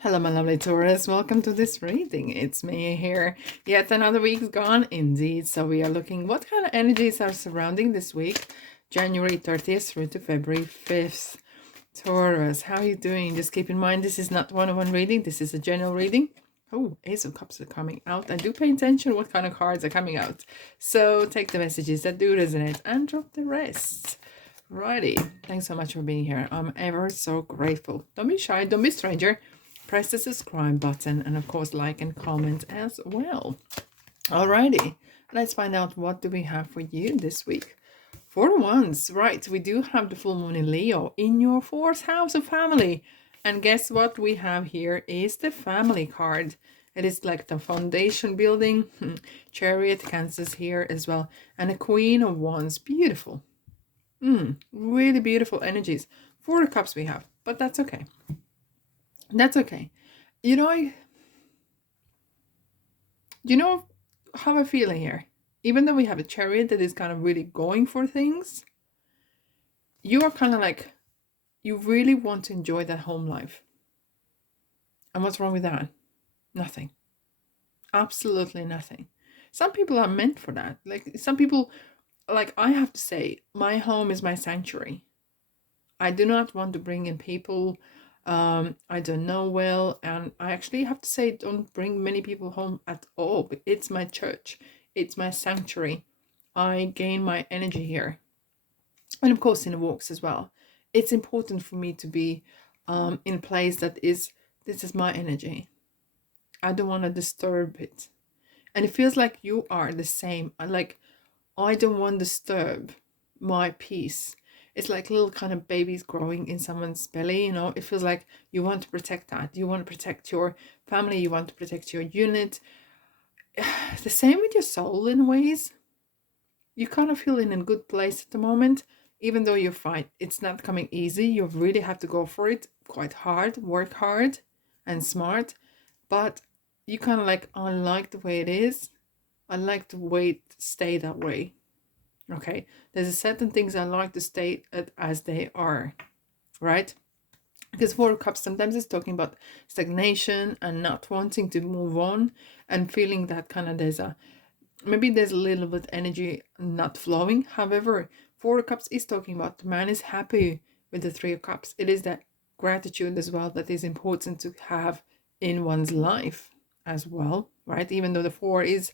Hello, my lovely Taurus. Welcome to this reading. It's me here. Yet another week's gone, indeed. So we are looking what kind of energies are surrounding this week, January 30th through to February 5th. Taurus, how are you doing? Just keep in mind, this is not one-on-one reading. This is a general reading. Oh, Ace of Cups are coming out. I do pay attention what kind of cards are coming out. So take the messages that do resonate and drop the rest. Righty. Thanks so much for being here. I'm ever so grateful. Don't be shy. Don't be a stranger. Press the subscribe button and of course like and comment as well. Alrighty, let's find out what do we have for you this week. For once, right, we do have the full moon in Leo in your fourth house of family. And guess what we have here is the family card. It is like the foundation building, Chariot, Kansas here as well, and a Queen of Wands. Beautiful. Really beautiful energies. 4 of Cups we have, but that's okay. That's okay. You know how I feel here. Even though we have a Chariot that is kind of really going for things, you are kind of like, you really want to enjoy that home life. And what's wrong with that? Nothing. Absolutely nothing. Some people are meant for that. Like some people, like I have to say, my home is my sanctuary. I do not want to bring in people I don't know well, and I actually have to say, don't bring many people home at all. It's my church, it's my sanctuary. I gain my energy here, and of course in the walks as well. It's important for me to be in a place that is, this is my energy. I don't want to disturb it, and it feels like you are the same. Like I don't want to disturb my peace. It's like little kind of babies growing in someone's belly, you know. It feels like you want to protect that. You want to protect your family. You want to protect your unit. The same with your soul in ways. You kind of feel in a good place at the moment, even though you fight. It's not coming easy. You really have to go for it quite hard, work hard and smart. But you kind of like, I like the way it is. I like the way it stay that way. Okay, there's a certain things I like to state it as they are, right? Because 4 of Cups sometimes is talking about stagnation and not wanting to move on and feeling that kind of maybe there's a little bit energy not flowing. However, 4 of Cups is talking about the man is happy with the 3 of Cups. It is that gratitude as well that is important to have in one's life as well, right? Even though the 4 is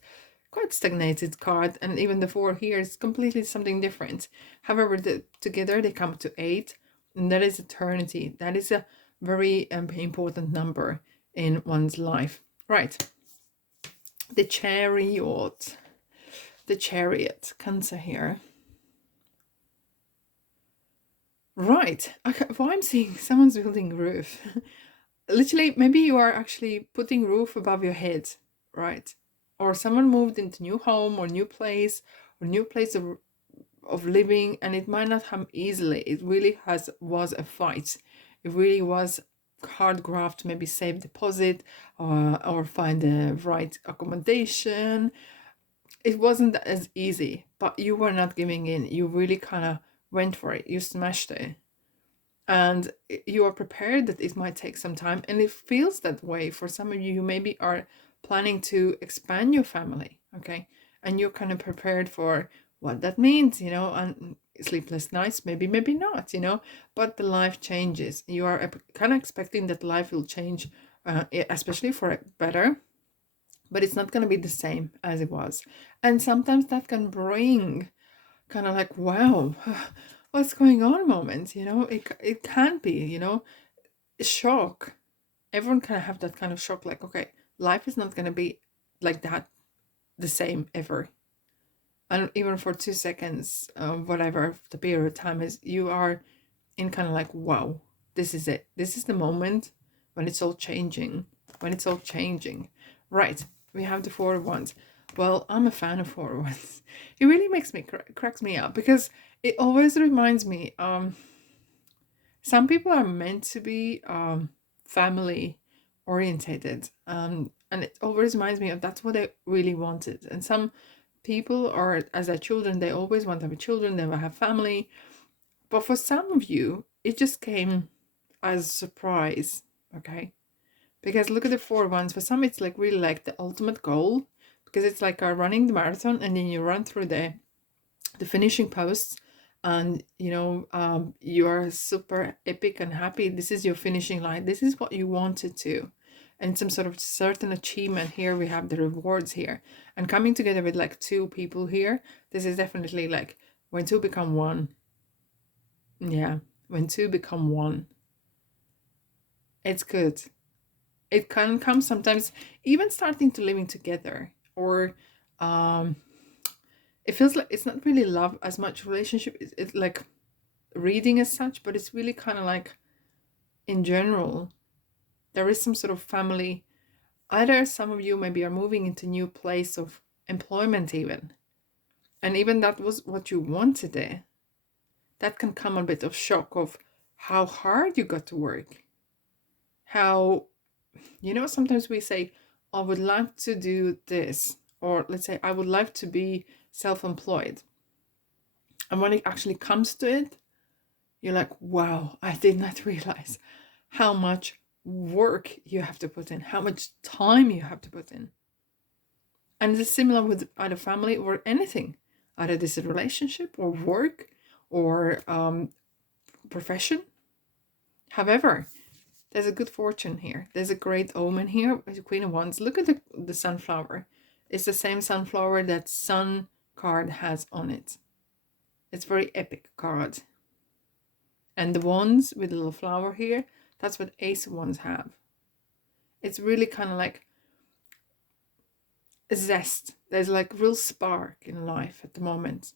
quite stagnated card, and even the 4 here is completely something different. However, together they come to 8, and that is eternity. That is a very important number in one's life, right? The chariot, Cancer here, right? Okay, well, I'm seeing someone's building a roof. Literally, maybe you are actually putting roof above your head, right? Or someone moved into new home or new place of living, and it might not come easily. It really was a fight. It really was hard graft, maybe save deposit or find the right accommodation. It wasn't as easy, but you were not giving in. You really kind of went for it. You smashed it. And you are prepared that it might take some time, and it feels that way for some of you who maybe are planning to expand your family, okay, and you're kind of prepared for what that means, you know, and sleepless nights, maybe not, you know, but the life changes. You are kind of expecting that life will change, especially for it better, but it's not going to be the same as it was. And sometimes that can bring kind of like, wow, what's going on moments, you know. It can be, you know, shock. Everyone can have that kind of shock, like, okay, life is not going to be like that, the same ever. And even for 2 seconds, whatever the period of time is, you are in kind of like, wow, this is it. This is the moment when it's all changing. Right, we have the 4 of Wands. Well, I'm a fan of 4 of Wands. It really makes me, cracks me up, because it always reminds me, some people are meant to be family orientated, and it always reminds me of that's what I really wanted. And some people are, as their children, they always want to have children, they will have family. But for some of you, it just came as a surprise, okay? Because look at the 4 wands. For some, it's like really like the ultimate goal, because it's like running the marathon, and then you run through the finishing posts, and you know, you are super epic and happy. This is your finishing line. This is what you wanted to, and some sort of certain achievement. Here we have the rewards here, and coming together with like 2 people here. This is definitely like when 2 become 1. Yeah, when 2 become 1, it's good. It can come sometimes even starting to living together, or it feels like it's not really love as much relationship. It's like reading as such, but it's really kind of like in general there is some sort of family. Either some of you maybe are moving into new place of employment even, and even that was what you wanted there. That can come a bit of shock of how hard you got to work. How, you know, sometimes we say, I would like to do this, or let's say I would like to be self-employed, and when it actually comes to it, you're like, wow, I did not realize how much work you have to put in, how much time you have to put in. And it's similar with either family or anything, either this is a relationship or work or profession. However, there's a good fortune here. There's a great omen here. Queen of Wands. Look at the sunflower. It's the same sunflower that sun card has on it. It's a very epic card. And the wands with the little flower here, that's what Ace of Wands have. It's really kind of like a zest. There's like real spark in life at the moment.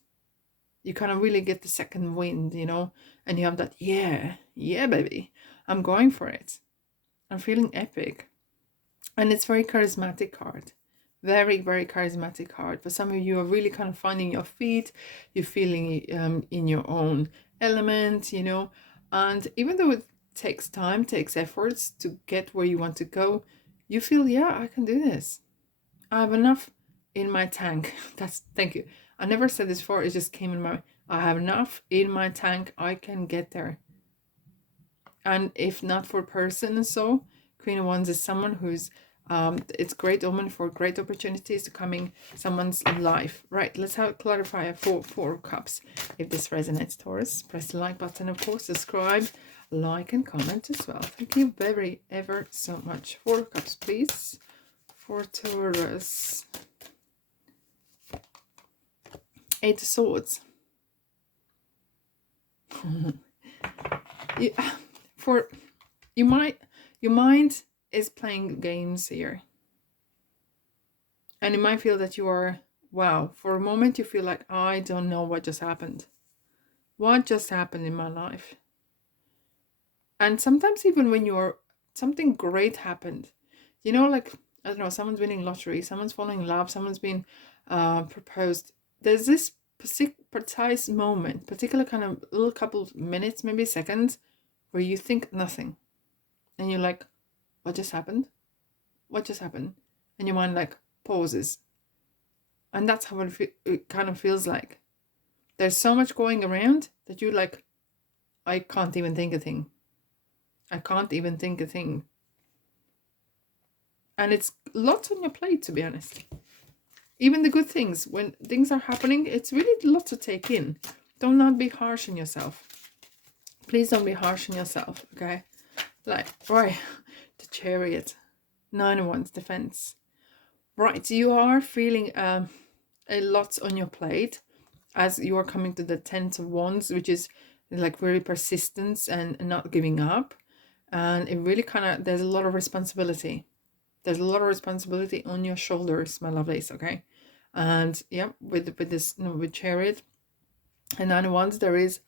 You kind of really get the second wind, you know, and you have that, yeah, baby, I'm going for it. I'm feeling epic. And it's very charismatic card. Very, very charismatic card. For some of you are really kind of finding your feet. You're feeling in your own element, you know. And even though it takes time, takes efforts to get where you want to go, you feel, yeah, I can do this. I have enough in my tank. Thank you. I never said this before. It just came in my, I have enough in my tank. I can get there. And if not for person and so, Queen of Wands is someone who's, it's great omen for great opportunities to coming someone's life. Right, let's clarify for 4 of Cups. If this resonates, Taurus, press the like button, of course, subscribe, like and comment as well. Thank you very ever so much. 4 of Cups, please, for Taurus. 8 of Swords. Yeah, for you might, your mind is playing games here, and you might feel that you are, wow, for a moment you feel like, I don't know what just happened. What just happened in my life? And sometimes even when you're, something great happened, you know, like, I don't know, someone's winning lottery, someone's falling in love, someone's been proposed. There's this precise moment, particular kind of little couple of minutes, maybe seconds, where you think nothing. And you're like, what just happened? What just happened? And your mind like pauses. And that's how it kind of feels like. There's so much going around that you're like, I can't even think a thing. I can't even think a thing. And it's lots on your plate, to be honest. Even the good things, when things are happening, it's really a lot to take in. Do not be harsh on yourself. Please don't be harsh on yourself, okay? Like, right, the Chariot, 9 of Wands, defense. Right, so you are feeling a lot on your plate as you are coming to the 10 of Wands, which is like very persistence and not giving up. And it really kind of, there's a lot of responsibility. There's a lot of responsibility on your shoulders, my lovelies, okay? And yeah, with this, you know, with Chariot and 9 of Wands, there is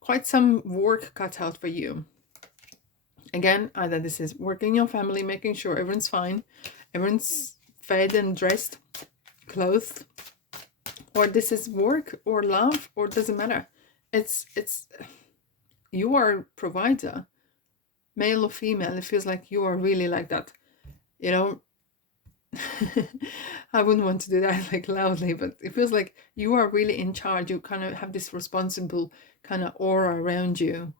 quite some work cut out for you. Again, either this is working in your family, making sure everyone's fine, everyone's fed and dressed, clothed, or this is work or love, or it doesn't matter. It's you are a provider, male or female. It feels like you are really like that, you know. I wouldn't want to do that like loudly, but it feels like you are really in charge. You kind of have this responsible kind of aura around you.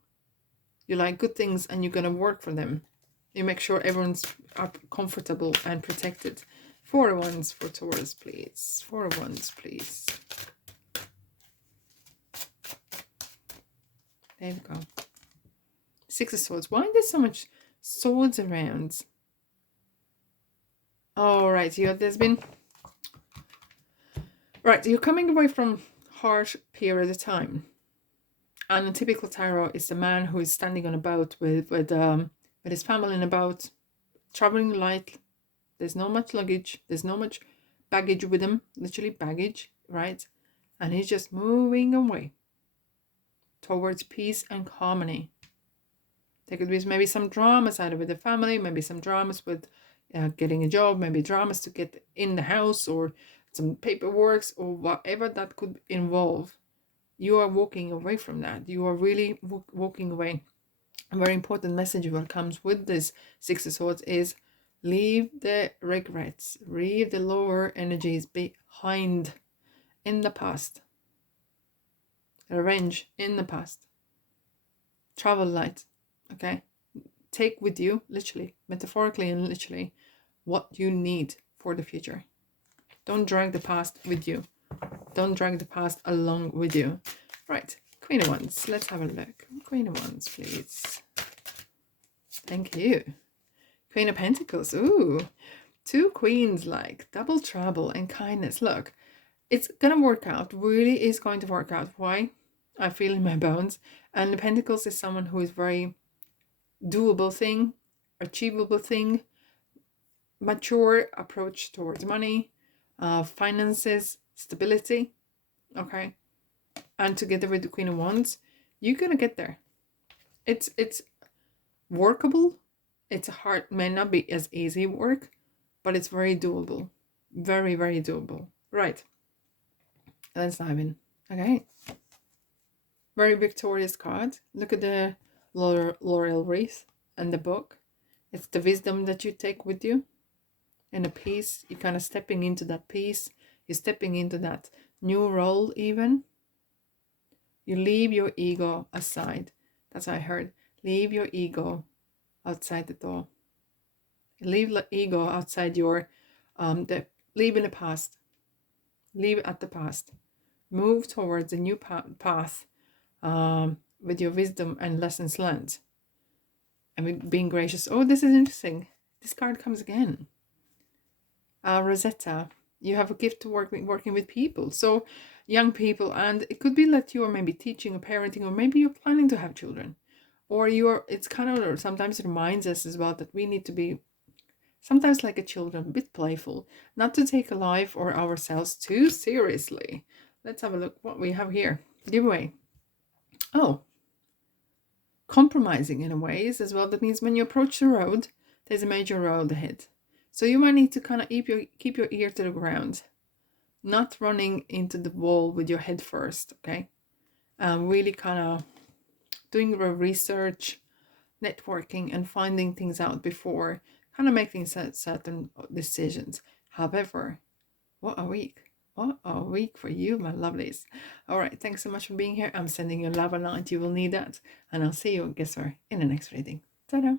You like good things and you're going to work for them. You make sure everyone's comfortable and protected. 4 wands for Taurus, please. 4 wands, please. There we go. 6 of Swords. Why there's so much swords around? All right, there's been... Right, you're coming away from harsh period of time. And a typical tarot is the man who is standing on a boat with his family in a boat, traveling light. There's not much luggage. There's not much baggage with him. Literally baggage, right? And he's just moving away towards peace and harmony. There could be maybe some dramas either with the family, maybe some dramas with getting a job, maybe dramas to get in the house, or some paperwork, or whatever that could involve. You are walking away from that. You are really walking away. A very important message that comes with this 6 of Swords is leave the regrets, leave the lower energies behind in the past. Revenge in the past. Travel light, okay? Take with you, literally, metaphorically and literally, what you need for the future. Don't drag the past with you. Don't drag the past along with you. Right, Queen of Wands. Let's have a look. Queen of Wands, please. Thank you. Queen of Pentacles. Ooh, 2 queens, like double trouble and kindness. Look, it's going to work out. Really is going to work out. Why? I feel in my bones. And the Pentacles is someone who is very doable thing, achievable thing, mature approach towards money, finances, stability, okay? And together with the Queen of Wands, you're gonna get there. It's workable. It's hard, may not be as easy work, but it's very doable. Very, very doable. Right. Let's dive in. Okay. Very victorious card. Look at the laurel wreath and the book. It's the wisdom that you take with you. And a peace. You're kind of stepping into that peace. You're stepping into that new role even. You leave your ego aside. That's what I heard. Leave your ego outside the door. Leave the ego outside your, leave in the past. Leave it at the past. Move towards a new path with your wisdom and lessons learned. And with being gracious. Oh, this is interesting. This card comes again. Rosetta. You have a gift to working with people. So young people, and it could be that you are maybe teaching or parenting, or maybe you're planning to have children. Or it's kind of, sometimes it reminds us as well that we need to be sometimes like a children, a bit playful, not to take life or ourselves too seriously. Let's have a look what we have here. Giveaway. Oh, compromising in a way as well. That means when you approach the road, there's a major road ahead. So you might need to kind of keep your ear to the ground, not running into the wall with your head first, okay? Really kind of doing the research, networking, and finding things out before kind of making certain decisions. However, what a week. What a week for you, my lovelies. All right, thanks so much for being here. I'm sending you love and light. You will need that. And I'll see you, guess where, in the next reading. Ta-da.